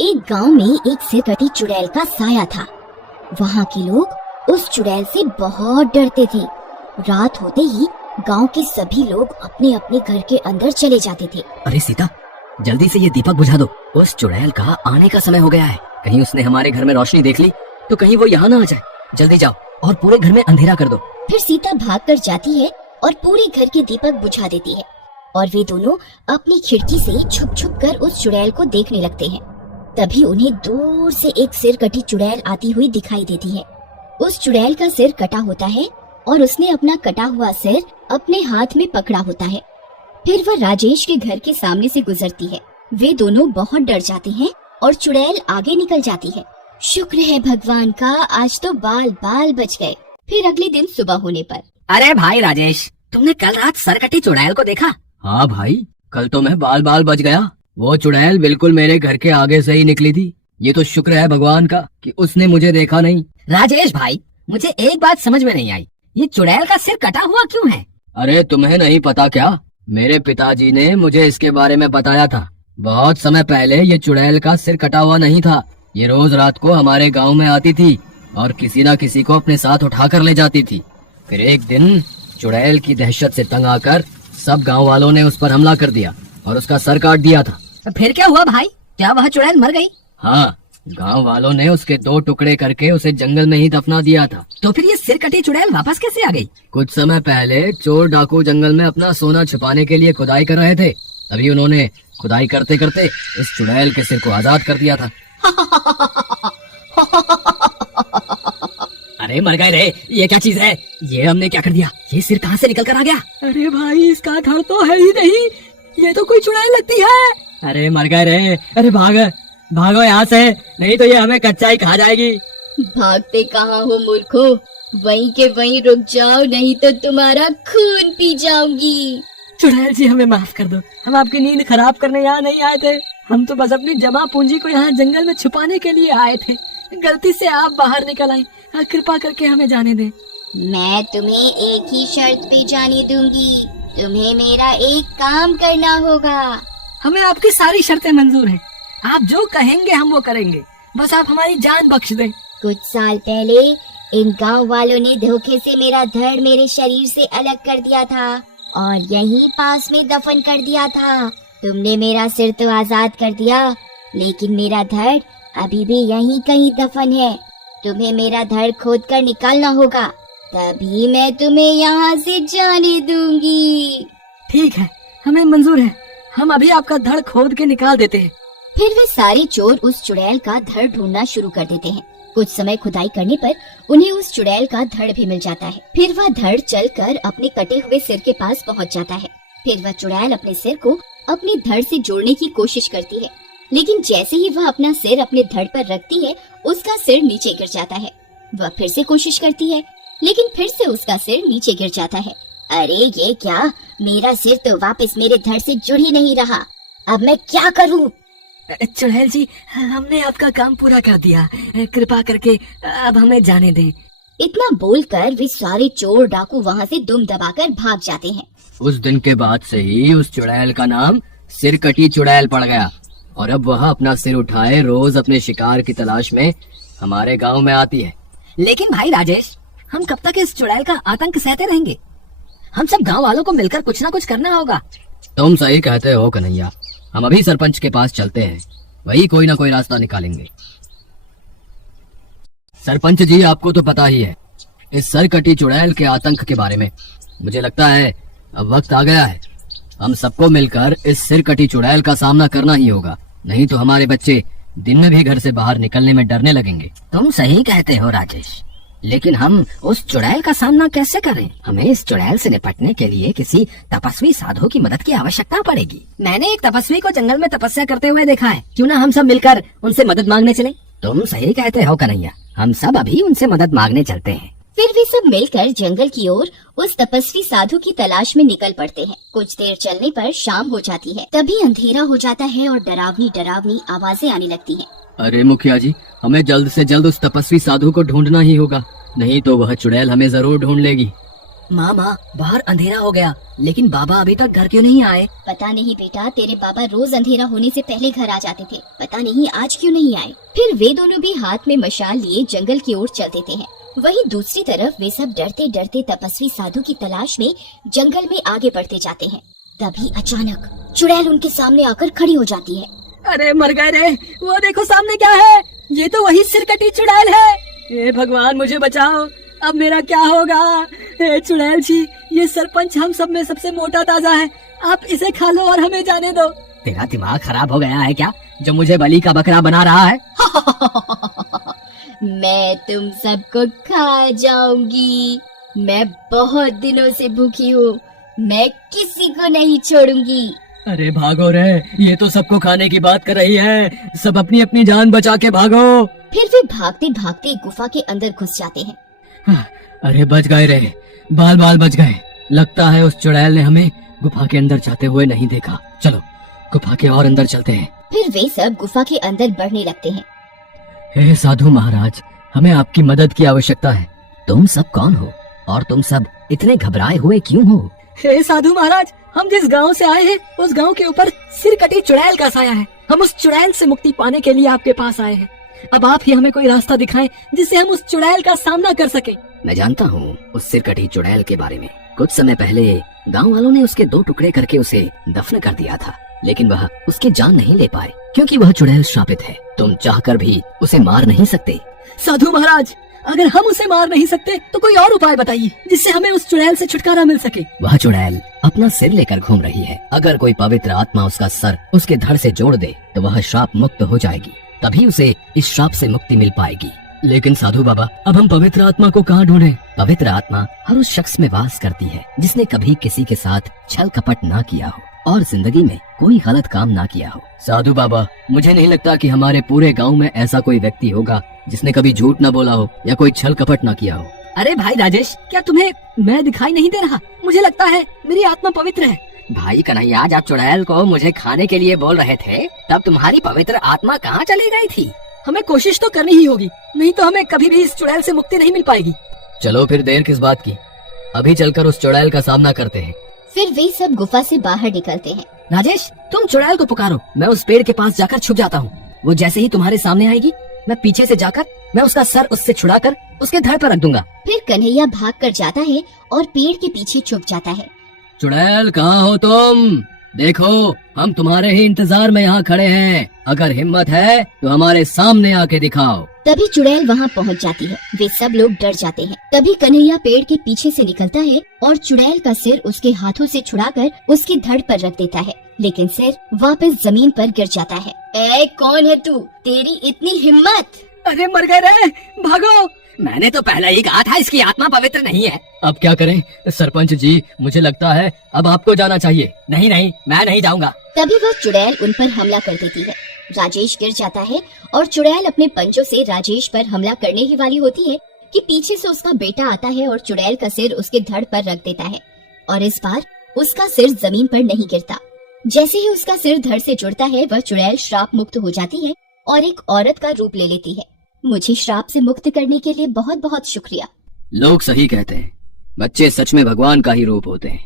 एक गांव में एक सिरकटी चुड़ैल का साया था। वहाँ के लोग उस चुड़ैल से बहुत डरते थे। रात होते ही गांव के सभी लोग अपने अपने घर के अंदर चले जाते थे। अरे सीता, जल्दी से ये दीपक बुझा दो। उस चुड़ैल का आने का समय हो गया है। कहीं उसने हमारे घर में रोशनी देख ली तो कहीं वो यहाँ ना आ जाए। जल्दी जाओ और पूरे घर में अंधेरा कर दो। फिर सीता भागकर जाती है और पूरे घर के दीपक बुझा देती है और वे दोनों अपनी खिड़की से छुप छुप कर उस चुड़ैल को देखने लगते हैं। तभी उन्हें दूर से एक सिर कटी चुड़ैल आती हुई दिखाई देती है। उस चुड़ैल का सिर कटा होता है और उसने अपना कटा हुआ सिर अपने हाथ में पकड़ा होता है। फिर वह राजेश के घर के सामने से गुजरती है। वे दोनों बहुत डर जाते हैं और चुड़ैल आगे निकल जाती है। शुक्र है भगवान का, आज तो बाल बाल बच गए। फिर अगले दिन सुबह होने पर, अरे भाई राजेश, तुमने कल रात सरकटी चुड़ैल को देखा? हाँ भाई, कल तो मैं बाल बाल बच गया। वो चुड़ैल बिल्कुल मेरे घर के आगे से ही निकली थी। ये तो शुक्र है भगवान का कि उसने मुझे देखा नहीं। राजेश भाई, मुझे एक बात समझ में नहीं आई, ये चुड़ैल का सिर कटा हुआ क्यों है? अरे तुम्हें नहीं पता क्या? मेरे पिताजी ने मुझे इसके बारे में बताया था। बहुत समय पहले ये चुड़ैल का सिर कटा हुआ नहीं था। ये रोज रात को हमारे गांव में आती थी और किसी न किसी को अपने साथ उठा कर ले जाती थी। फिर एक दिन चुड़ैल की दहशत से तंग आकर सब गांव वालों ने उस पर हमला कर दिया और उसका सर काट दिया था। फिर क्या हुआ भाई? क्या वह चुड़ैल मर गई? हाँ, गांव वालों ने उसके 2 टुकड़े करके उसे जंगल में ही दफना दिया था। तो फिर ये सिर कटी चुड़ैल वापस कैसे आ गई? कुछ समय पहले चोर डाकू जंगल में अपना सोना छुपाने के लिए खुदाई कर रहे थे। तभी उन्होंने खुदाई करते करते इस चुड़ैल के सिर को आजाद कर दिया था। अरे मर गए रे, ये क्या चीज है? ये हमने क्या कर दिया? ये सिर कहाँ से निकल कर आ गया? अरे भाई, इसका धड़ तो है ही नहीं। ये तो कोई चुड़ैल लगती है। अरे मर गए रे। अरे भागो यहाँ से, नहीं तो ये हमें कच्चा ही खा जाएगी। भागते कहाँ हो मूर्खो, वहीं के वहीं रुक जाओ, नहीं तो तुम्हारा खून पी जाऊंगी। चुड़ैल जी, हमें माफ कर दो। हम आपकी नींद खराब करने यहाँ नहीं आए थे। हम तो बस अपनी जमा पूंजी को यहाँ जंगल में छुपाने के लिए आए थे। गलती से आप बाहर निकल आए। कृपा करके हमें जाने दें। मैं तुम्हें एक ही शर्त पे जाने दूंगी। तुम्हें मेरा एक काम करना होगा। हमें आपकी सारी शर्तें मंजूर हैं। आप जो कहेंगे हम वो करेंगे। बस आप हमारी जान बख्श दें। कुछ साल पहले इन गांव वालों ने धोखे से मेरा धड़ मेरे शरीर से अलग कर दिया था और यहीं पास में दफन कर दिया था। तुमने मेरा सिर तो आजाद कर दिया, लेकिन मेरा धड़ अभी भी यहीं कहीं दफन है। तुम्हें मेरा धड़ खोद कर निकालना होगा, तभी मैं तुम्हें यहाँ से जाने दूंगी। ठीक है, हमें मंजूर है। हम अभी आपका धड़ खोद के निकाल देते हैं। फिर वे सारे चोर उस चुड़ैल का धड़ ढूंढना शुरू कर देते हैं। कुछ समय खुदाई करने पर उन्हें उस चुड़ैल का धड़ भी मिल जाता है। फिर वह धड़ चलकर अपने कटे हुए सिर के पास पहुंच जाता है। फिर वह चुड़ैल अपने सिर को अपने धड़ से जोड़ने की कोशिश करती है, लेकिन जैसे ही वह अपना सिर अपने धड़ पर रखती है, उसका सिर नीचे गिर जाता है। वह फिर से कोशिश करती है, लेकिन फिर से उसका सिर नीचे गिर जाता है। अरे ये क्या, मेरा सिर तो वापस मेरे धड़ से जुड़ ही नहीं रहा। अब मैं क्या करूं? चुड़ैल जी, हमने आपका काम पूरा कर दिया। कृपा करके अब हमें जाने दें। इतना बोलकर वे सारे चोर डाकू वहाँ से दुम दबाकर भाग जाते हैं। उस दिन के बाद से ही उस चुड़ैल का नाम सिरकटी चुड़ैल पड़ गया और अब वह अपना सिर उठाए रोज अपने शिकार की तलाश में हमारे गांव में आती है। लेकिन भाई राजेश, हम कब तक इस चुड़ैल का आतंक सहते रहेंगे? हम सब गांव वालों को मिलकर कुछ ना कुछ करना होगा। तुम सही कहते हो कन्हैया। हम अभी सरपंच के पास चलते हैं, वही कोई ना कोई रास्ता निकालेंगे। सरपंच जी, आपको तो पता ही है इस सरकटी चुड़ैल के आतंक के बारे में। मुझे लगता है अब वक्त आ गया है। हम सबको मिलकर इस सिरकटी चुड़ैल का सामना करना ही होगा, नहीं तो हमारे बच्चे दिन में भी घर से बाहर निकलने में डरने लगेंगे। तुम सही कहते हो राजेश, लेकिन हम उस चुड़ैल का सामना कैसे करें? हमें इस चुड़ैल से निपटने के लिए किसी तपस्वी साधु की मदद की आवश्यकता पड़ेगी। मैंने एक तपस्वी को जंगल में तपस्या करते हुए देखा है। क्यों ना हम सब मिलकर उनसे मदद मांगने चले? तुम सही कहते हो कन्हैया, हम सब अभी उनसे मदद मांगने चलते हैं। फिर वे सब मिलकर जंगल की ओर उस तपस्वी साधु की तलाश में निकल पड़ते हैं। कुछ देर चलने पर शाम हो जाती है। तभी अंधेरा हो जाता है और डरावनी डरावनी आवाजें आने लगती हैं। अरे मुखिया जी, हमें जल्द से जल्द उस तपस्वी साधु को ढूंढना ही होगा, नहीं तो वह चुड़ैल हमें जरूर ढूंढ लेगी। माँ बाहर अंधेरा हो गया, लेकिन बाबा अभी तक घर क्यों नहीं आए? पता नहीं बेटा, तेरे बाबा रोज अंधेरा होने से पहले घर आ जाते थे, पता नहीं आज क्यों नहीं आए। फिर वे दोनों भी हाथ में मशाल लिए जंगल की ओर चल देते हैं। वहीं दूसरी तरफ वे सब डरते डरते तपस्वी साधु की तलाश में जंगल में आगे बढ़ते जाते हैं। तभी अचानक चुड़ैल उनके सामने आकर खड़ी हो जाती है। अरे मर गए रे, वो देखो सामने क्या है, ये तो वही सिरकटी चुड़ैल है। हे भगवान मुझे बचाओ, अब मेरा क्या होगा? हे चुड़ैल जी, ये सरपंच हम सब में सबसे मोटा ताजा है, आप इसे खा लो और हमें जाने दो। तेरा दिमाग खराब हो गया है क्या, जो मुझे बलि का बकरा बना रहा है? मैं तुम सबको खा जाऊंगी। मैं बहुत दिनों से भूखी हूँ, मैं किसी को नहीं छोड़ूंगी। अरे भागो रे, ये तो सबको खाने की बात कर रही है, सब अपनी अपनी जान बचा के भागो। फिर वे भागते भागते गुफा के अंदर घुस जाते हैं। अरे बच गए रे, बाल बाल बच गए। लगता है उस चुड़ैल ने हमें गुफा के अंदर जाते हुए नहीं देखा। चलो गुफा के और अंदर चलते हैं। फिर वे सब गुफा के अंदर बढ़ने लगते हैं। हे साधु महाराज, हमें आपकी मदद की आवश्यकता है। तुम सब कौन हो और तुम सब इतने घबराए हुए क्यों हो? हे साधु महाराज, हम जिस गांव से आए हैं उस गांव के ऊपर सिरकटी चुड़ैल का साया है। हम उस चुड़ैल से मुक्ति पाने के लिए आपके पास आए हैं। अब आप ही हमें कोई रास्ता दिखाएं जिससे हम उस चुड़ैल का सामना कर सकें। मैं जानता हूँ उस सिरकटी चुड़ैल के बारे में। कुछ समय पहले गांव वालों ने उसके 2 टुकड़े करके उसे दफन कर दिया था, लेकिन वह उसकी जान नहीं ले पाए क्योंकि वह चुड़ैल श्रापित है। तुम चाहकर भी उसे मार नहीं सकते। साधु महाराज, अगर हम उसे मार नहीं सकते तो कोई और उपाय बताइए जिससे हमें उस चुड़ैल से छुटकारा मिल सके। वह चुड़ैल अपना सिर लेकर घूम रही है। अगर कोई पवित्र आत्मा उसका सर उसके धड़ से जोड़ दे तो वह श्राप मुक्त हो जाएगी, तभी उसे इस श्राप से मुक्ति मिल पाएगी। लेकिन साधु बाबा, अब हम पवित्र आत्मा को कहाँ ढूंढें? पवित्र आत्मा हर उस शख्स में वास करती है जिसने कभी किसी के साथ छल कपट ना किया हो और जिंदगी में कोई गलत काम ना किया हो। साधु बाबा, मुझे नहीं लगता कि हमारे पूरे गांव में ऐसा कोई व्यक्ति होगा जिसने कभी झूठ न बोला हो या कोई छल कपट न किया हो। अरे भाई राजेश, क्या तुम्हें मैं दिखाई नहीं दे रहा? मुझे लगता है मेरी आत्मा पवित्र है। भाई कन्हैया, जब चुड़ैल को मुझे खाने के लिए बोल रहे थे तब तुम्हारी पवित्र आत्मा कहाँ चली गई थी? हमें कोशिश तो करनी ही होगी, नहीं तो हमें कभी भी इस चुड़ैल से मुक्ति नहीं मिल पाएगी। चलो फिर देर किस बात की, अभी चलकर उस चुड़ैल का सामना करते हैं। फिर वे सब गुफा से बाहर निकलते हैं। राजेश, तुम चुड़ैल को पुकारो, मैं उस पेड़ के पास जाकर छुप जाता हूँ। वो जैसे ही तुम्हारे सामने आएगी, मैं पीछे से जाकर मैं उसका सर उससे छुड़ाकर उसके धड़ पर रख दूंगा। फिर कन्हैया भाग कर जाता है और पेड़ के पीछे छुप जाता है। चुड़ैल, कहाँ हो तुम? देखो, हम तुम्हारे ही इंतजार में यहाँ खड़े हैं। अगर हिम्मत है तो हमारे सामने आके दिखाओ। तभी चुड़ैल वहाँ पहुँच जाती है। वे सब लोग डर जाते हैं। तभी कन्हैया पेड़ के पीछे से निकलता है और चुड़ैल का सिर उसके हाथों से छुड़ाकर उसकी धड़ पर रख देता है, लेकिन सिर वापस जमीन पर गिर जाता है। ए, कौन है तू? तेरी इतनी हिम्मत? अरे मर गए रे, भागो। मैंने तो पहले ही कहा था इसकी आत्मा पवित्र नहीं है। अब क्या करें सरपंच जी, मुझे लगता है अब आपको जाना चाहिए। नहीं नहीं, मैं नहीं जाऊंगा। तभी वह चुड़ैल उन पर हमला कर देती है। राजेश गिर जाता है और चुड़ैल अपने पंजों से राजेश पर हमला करने ही वाली होती है कि पीछे से उसका बेटा आता है और चुड़ैल का सिर उसके धड़ पर रख देता है, और इस बार उसका सिर जमीन पर नहीं गिरता। जैसे ही उसका सिर धड़ से जुड़ता है, वह चुड़ैल श्राप मुक्त हो जाती है और एक औरत का रूप ले लेती है। मुझे श्राप से मुक्त करने के लिए बहुत बहुत शुक्रिया। लोग सही कहते हैं, बच्चे सच में भगवान का ही रूप होते हैं।